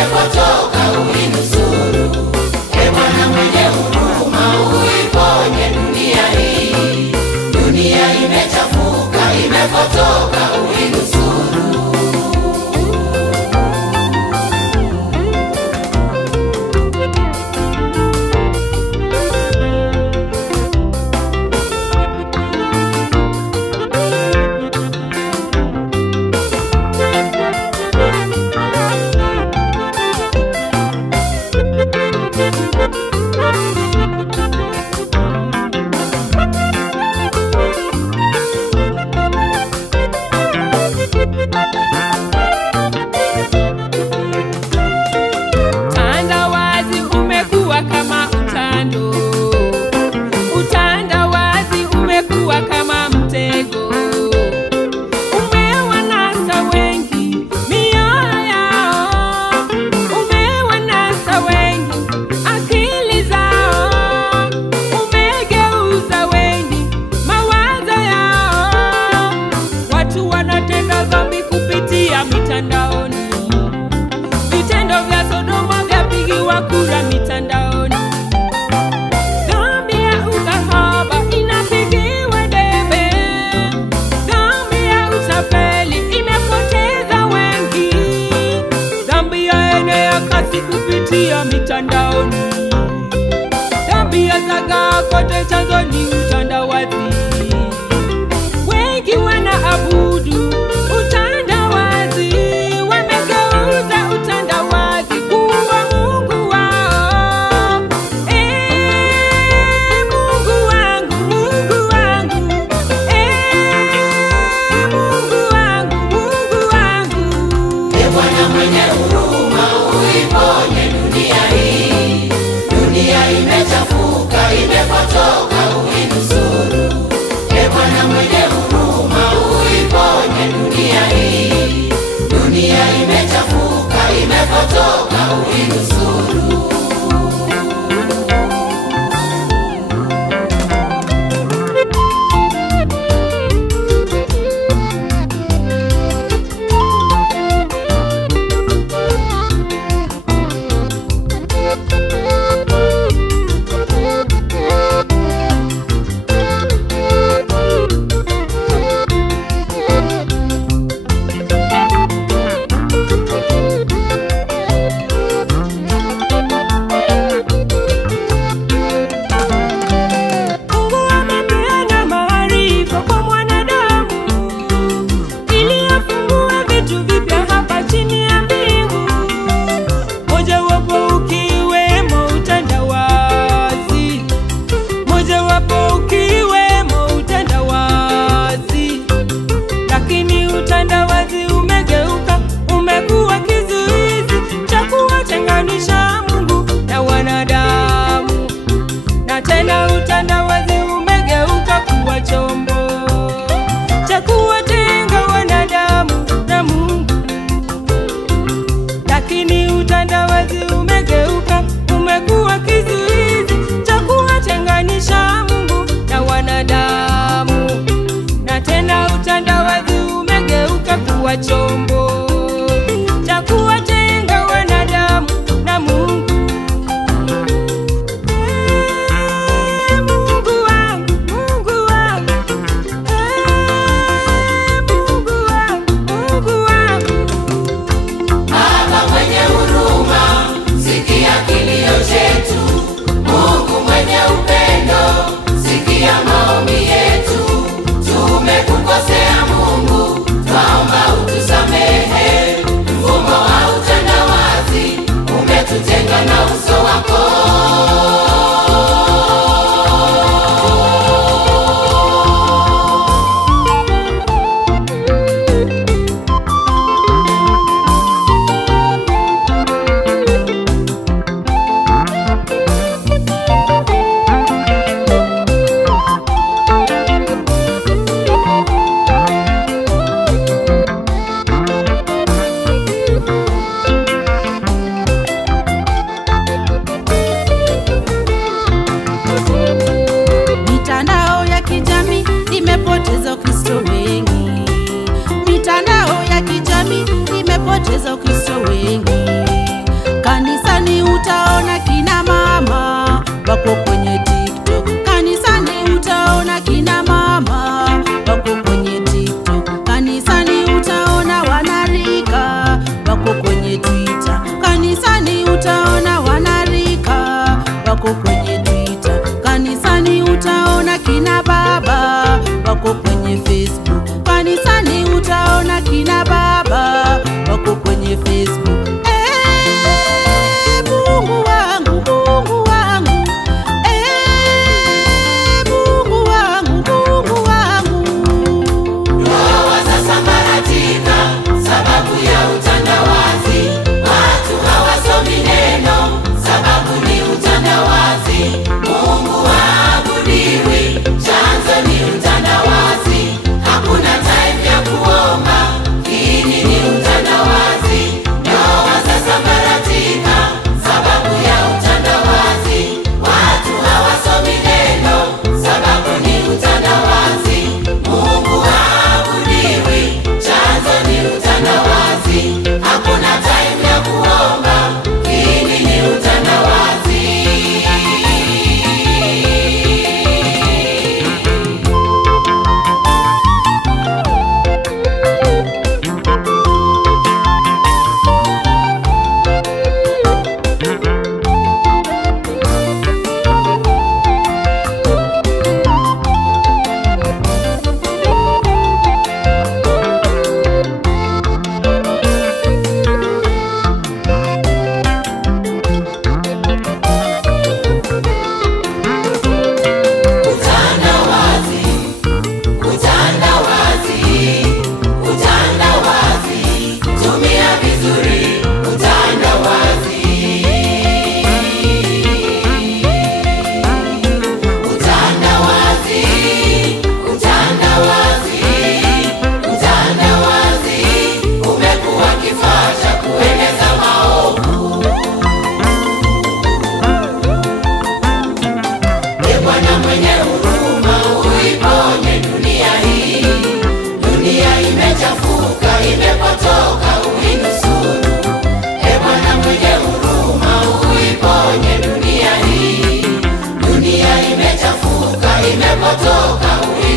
imepotoka uinusuru. E Bwana mwenye huruma, uiponye dunia hii. Dunia imechafuka, imepotoka uinusuru. Utandawazi umekuwa kama utando, utandawazi umekuwa kama mtego, umewanasa wengi mioyo yao, umewanasa wengi akili zao, umegeuza wengi mawazo yao. Watu wanatenda dhambi kupitia mitandaoni, vitendo vya Sodoma vyapigiwa kura mitandaoni. Dhambi ya ukahaba inapigiwa debe, dhambi ya utapeli imepoteza wengi, dhambi ya enea kasi kupitia mitandaoni, dhambi ya zagaa kote chanzo ni utandawazi. Wengi wanaabudu utandawazi, wamegeuza utandawazi kuwa Mungu wao. Mungu wangu, Mungu wangu, Mungu wangu, Mungu wangu. E Bwana mwenye huruma, uiponye dunia hii. Dunia imechafuka, imepotoka uinusuru. E Bwana mwenye huruma, uiponye dunia hii. Dunia imechafuka, imepotoka uinusuru. Utandawazi umegeuka, umekuwa kizuizi cha kuwatenganisha Mungu na wanadamu. Na tena utandawazi umegeuka kuwa chombo cha kuwatenga wanadamu na Mungu. Lakini utandawazi umegeuka, umekuwa kizuizi cha kuwatenganisha Mungu na wanadamu. Na tena utandawazi umegeuka kuwa chombo cha kuwatenga wanadamu na Mungu. Mungu kina baba wako kwenye Facebook, kanisani utaona kina baba wako kwenye Facebook. Mungu wangu, Mungu wangu, Mungu wangu, Mungu wangu. Ndoa zasambaratika sababu ya utandawazi, watu hawasomi neno sababu ni utandawazi. Mungu haabudiwi, chanzo ni utandawazi. Hakuna time ya kuomba, hii ni utandawazi. Ndoa zasambaratika sababu ya utandawazi, watu hawasomi neno sababu ni utandawazi. Mungu haabudiwi, chanzo ni utandawazi. Hakuna time ya kuomba, hii ni utandawazi. Bwana mwenye huruma uiponye dunia hii. Dunia imechafuka, imepotoka, uinusuru. Bwana mwenye huruma uiponye dunia hii. Dunia imechafuka, imepotoka, uinusuru.